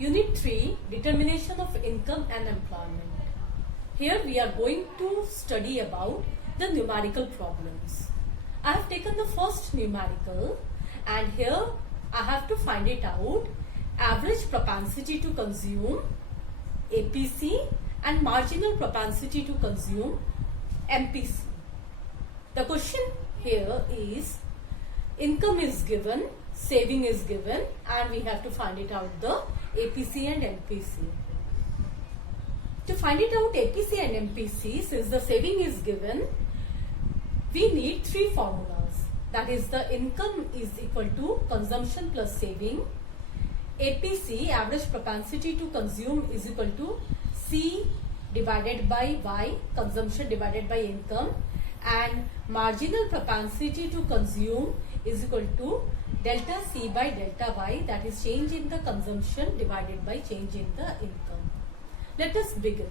Unit 3, Determination of Income and Employment. Here we are going to study about the numerical problems. I have taken the first numerical and here I have to find it out. Average propensity to consume, APC, and marginal propensity to consume, MPC. The question here is, income is given, saving is given, and we have to find it out the APC and MPC. To find it out APC and MPC, since the saving is given, we need three formulas. That is, the income is equal to consumption plus saving. APC, average propensity to consume, is equal to C divided by Y, consumption divided by income. And marginal propensity to consume is equal to delta C by delta Y, that is change in the consumption divided by change in the income. Let us begin.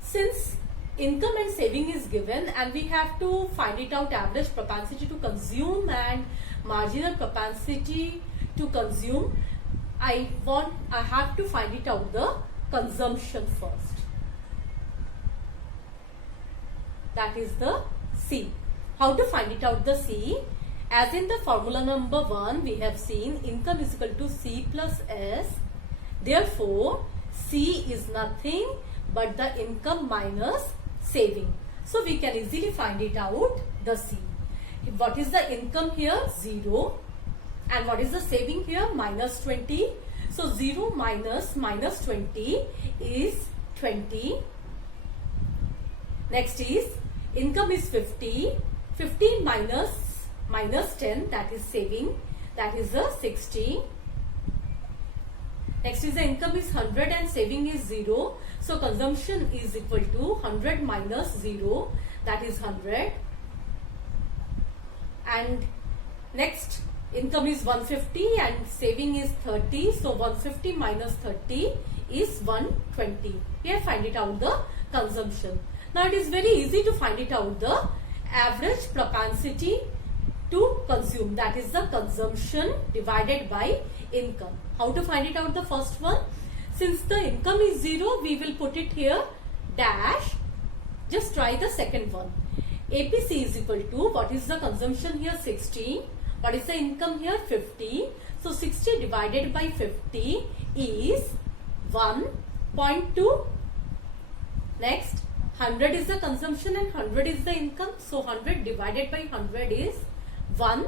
Since income and saving is given and we have to find it out average propensity to consume and marginal propensity to consume, I have to find it out the consumption first. That is the C. How to find it out the C? As in the formula number 1, we have seen income is equal to C plus S. Therefore, C is nothing but the income minus saving. So, we can easily find it out, the C. What is the income here? 0. And what is the saving here? Minus 20. So, 0 minus minus 20 is 20. Next is, income is 50. 50 minus 10, that is saving, that is a 60. Next is the income is 100 and saving is 0. So consumption is equal to 100 minus 0, that is 100. And next, income is 150 and saving is 30. So 150 minus 30 is 120. Here find it out the consumption. Now it is very easy to find it out the average propensity to consume, that is the consumption divided by income. How to find it out the first one? Since the income is 0, we will put it here dash. Just try the second one. APC is equal to, what is the consumption here? 60. What is the income here? 50. So 60 divided by 50 is 1.2. Next, 100 is the consumption and 100 is the income. So 100 divided by 100 is 1.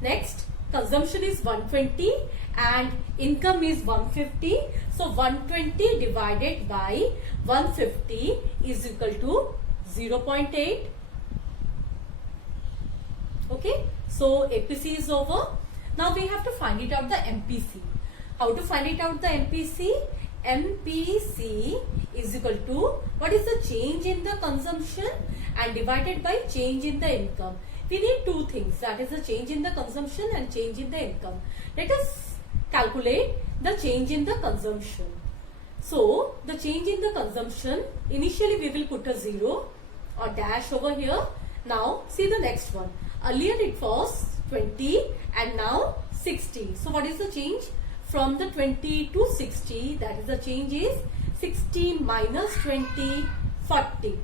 Next, consumption is 120 and income is 150. So 120 divided by 150 is equal to 0.8. Okay, so APC is over. Now we have to find it out the MPC. How to find it out the MPC? MPC is equal to, what is the change in the consumption and divided by change in the income. We need two things, that is the change in the consumption and change in the income. Let us calculate the change in the consumption. So, the change in the consumption, initially we will put a 0 or dash over here. Now, see the next one. Earlier it was 20 and now 60. So, what is the change? From the 20 to 60, that is the change is 60 minus 20, 40.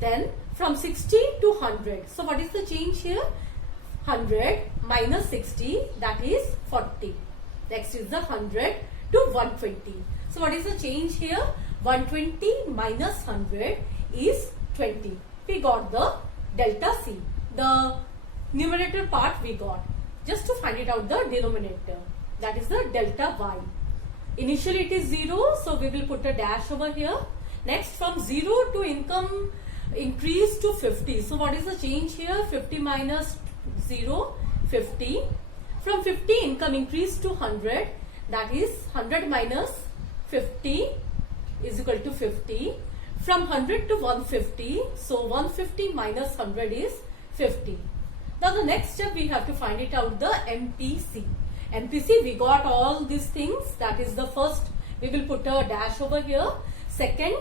Then from 60 to 100. So what is the change here? 100 minus 60, that is 40. Next is the 100 to 120. So what is the change here? 120 minus 100 is 20. We got the delta C. The numerator part we got. Just to find it out the denominator. That is the delta Y. Initially it is 0, so we will put a dash over here. Next, from 0 to income increase to 50. So what is the change here? 50 minus 0, 50. From 50 income increase to 100. That is 100 minus 50 is equal to 50. From 100 to 150. So 150 minus 100 is 50. Now the next step we have to find it out the MPC. MPC, we got all these things. That is the first, we will put a dash over here. Second,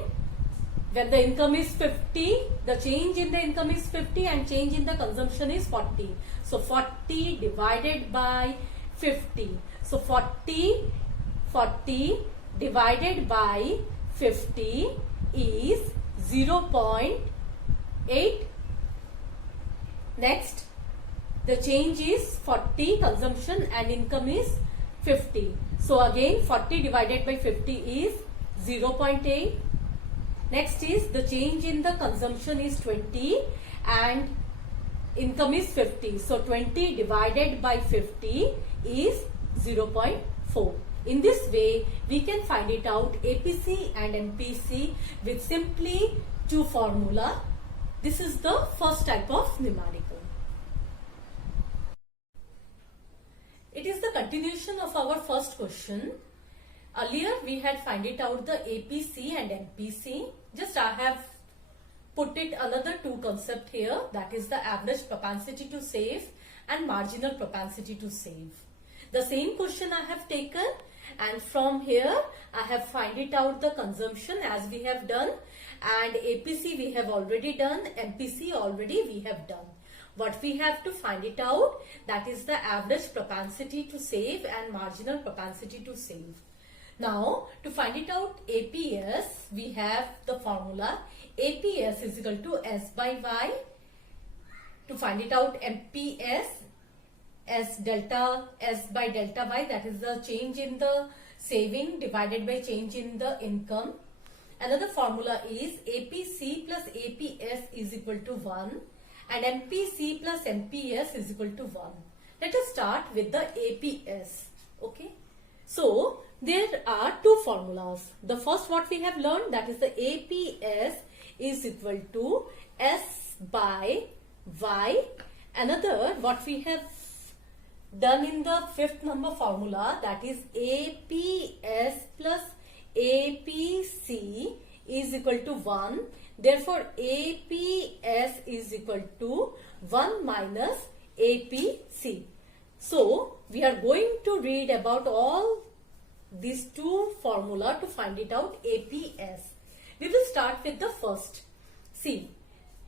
when the income is 50, the change in the income is 50 and change in the consumption is 40. So 40 divided by 50. So 40 divided by 50 is 0.8. Next, the change is 40, consumption and income is 50. So again 40 divided by 50 is 0.8. Next is the change in the consumption is 20 and income is 50. So 20 divided by 50 is 0.4. In this way, we can find it out APC and MPC with simply two formula. This is the first type of numerical. It is the continuation of our first question. Earlier we had find it out the APC and MPC. Just I have put it another two concept here, that is the average propensity to save and marginal propensity to save. The same question I have taken and from here I have find it out the consumption as we have done, and APC we have already done, MPC already we have done. What we have to find it out, that is the average propensity to save and marginal propensity to save. Now to find it out APS, we have the formula APS is equal to S by Y. To find it out MPS, S by delta Y, that is the change in the saving divided by change in the income. Another formula is APC plus APS is equal to 1 and MPC plus MPS is equal to 1. Let us start with the APS. Okay. So there are two formulas. The first what we have learned, that is the APS is equal to S by Y. Another what we have done in the fifth number formula, that is APS plus APC is equal to 1. Therefore APS is equal to 1 minus APC. So we are going to read about all these two formula to find it out APS. We will start with the first. See,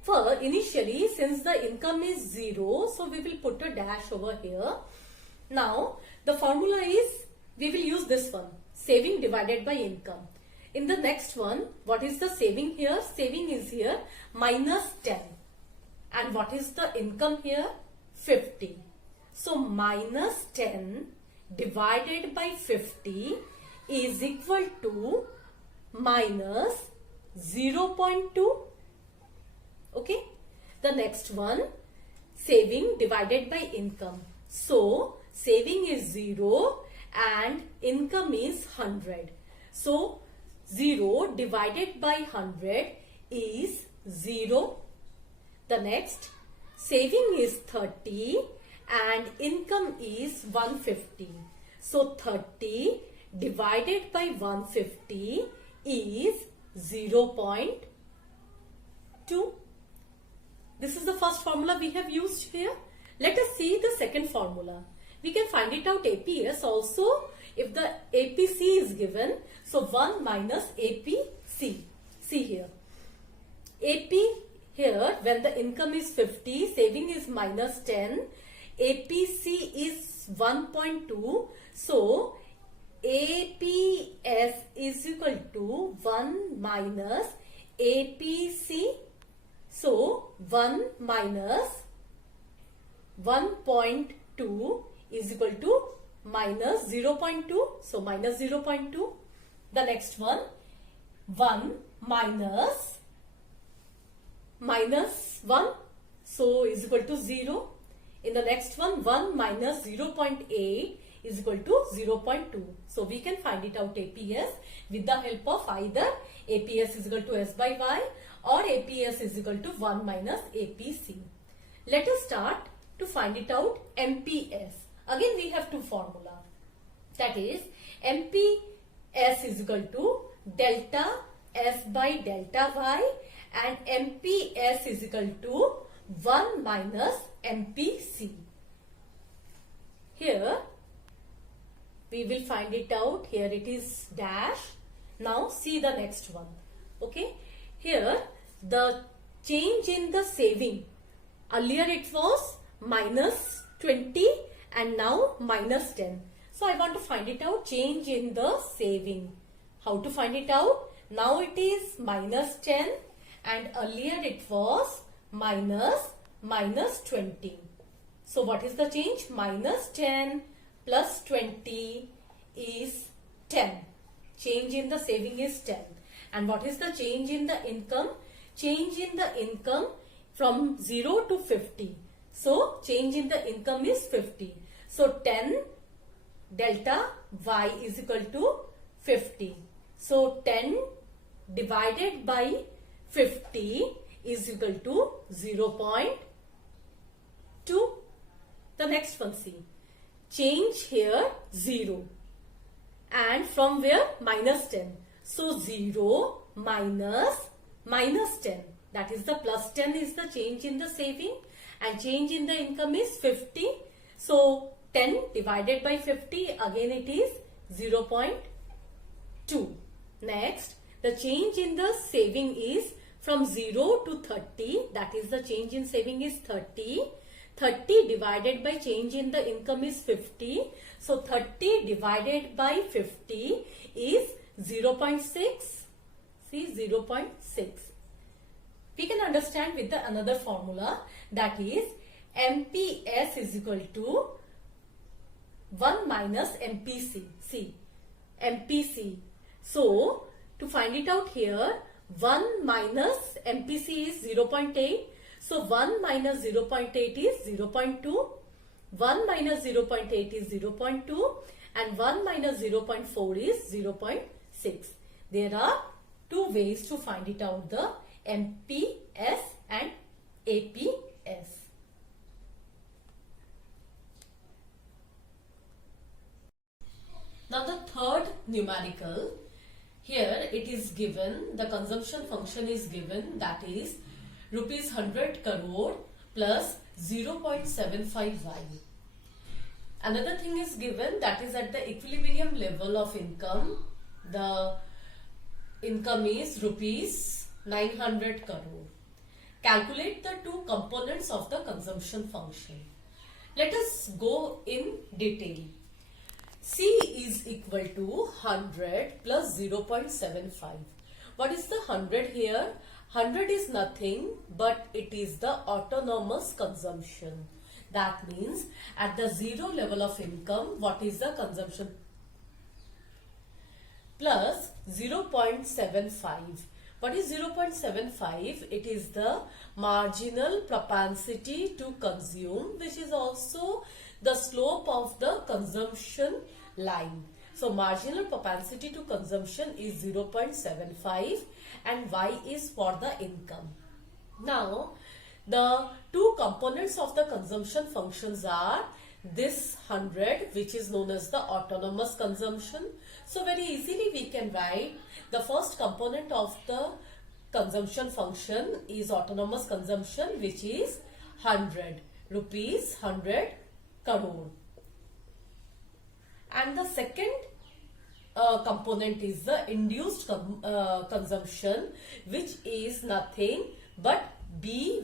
for initially since the income is 0, so we will put a dash over here. Now the formula is, we will use this one, saving divided by income. In the next one, what is the saving here? Saving is here minus 10. And what is the income here? 50. So minus 10 divided by 50 is equal to minus 0.2. Okay. The next one, saving divided by income. So saving is 0 and income is 100. So 0 divided by 100 is 0. The next, saving is 30 and income is 150. So 30 divided by 150 is 0.2. This is the first formula we have used here. Let us see the second formula. We can find it out APS also if the APC is given. So 1 minus APC. See here. AP here, when the income is 50, saving is minus 10, APC is 1.2. So APS is equal to 1 minus APC. So 1 minus 1.2 is equal to minus 0.2. So minus 0.2. The next one, 1 minus 1, so is equal to 0. In the next one, 1 minus 0.8 is equal to 0.2. So we can find it out APS with the help of either APS is equal to S by Y or APS is equal to 1 minus APC. Let us start to find it out MPS. Again we have two formula. That is MPS is equal to delta S by delta Y and MPS is equal to 1 minus MPC. Here we will find it out. Here it is dash. Now see the next one. Okay. Here the change in the saving. Earlier it was minus 20 and now minus 10. So I want to find it out, change in the saving. How to find it out? Now it is minus 10 and earlier it was minus 20. So what is the change? Minus 10 plus 20 is 10. Change in the saving is 10. And what is the change in the income? Change in the income from 0 to 50. So change in the income is 50. So 10 delta y is equal to 50. So 10 divided by 50 is equal to 0.2. The next one, see. Change here 0. And from where? Minus 10. So 0 minus 10. That is the plus 10 is the change in the saving. And change in the income is 50. So 10 divided by 50, again it is 0.2. Next, the change in the saving is from 0 to 30. That is the change in saving is 30. 30 divided by change in the income is 50. So 30 divided by 50 is 0.6. See, 0.6. We can understand with the another formula, that is MPS is equal to 1 minus MPC. See, MPC. So to find it out here, 1 minus MPC is 0.8. So 1 minus 0.8 is 0.2. 1 minus 0.8 is 0.2 and 1 minus 0.4 is 0.6. There are two ways to find it out, the MPS and APS. Now the third numerical, here it is given, the consumption function is given, that is rupees 100 crore plus 0.75y. Another thing is given, that is at the equilibrium level of income, the income is rupees 900 crore. Calculate the two components of the consumption function. Let us go in detail. C is equal to 100 plus 0.75. What is the 100 here? 100 is nothing but it is the autonomous consumption. That means at the zero level of income, what is the consumption? Plus 0.75. What is 0.75? It is the marginal propensity to consume, which is also the slope of the consumption line. So marginal propensity to consumption is 0.75 and y is for the income. Now the two components of the consumption functions are this 100, which is known as the autonomous consumption. So very easily we can write the first component of the consumption function is autonomous consumption, which is 100 rupees 100 crore. And the second component is the induced consumption, which is nothing but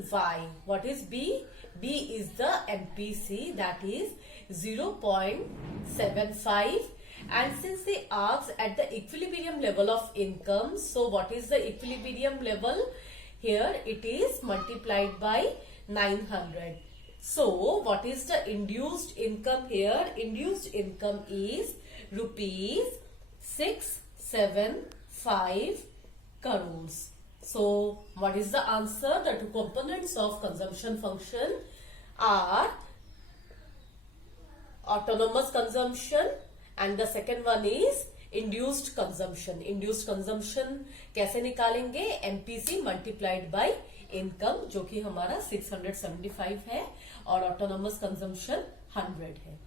by. What is b? B is the MPC, that is 0.75. And since they asked at the equilibrium level of income, so what is the equilibrium level? Here it is multiplied by 900. So what is the induced income here? Induced income is rupees 675 crores. So what is the answer? The two components of consumption function are autonomous consumption and the second one is induced consumption. Induced consumption कैसे निकालेंगे? MPC multiplied by income, जो कि हमारा 675 है और autonomous consumption 100 है.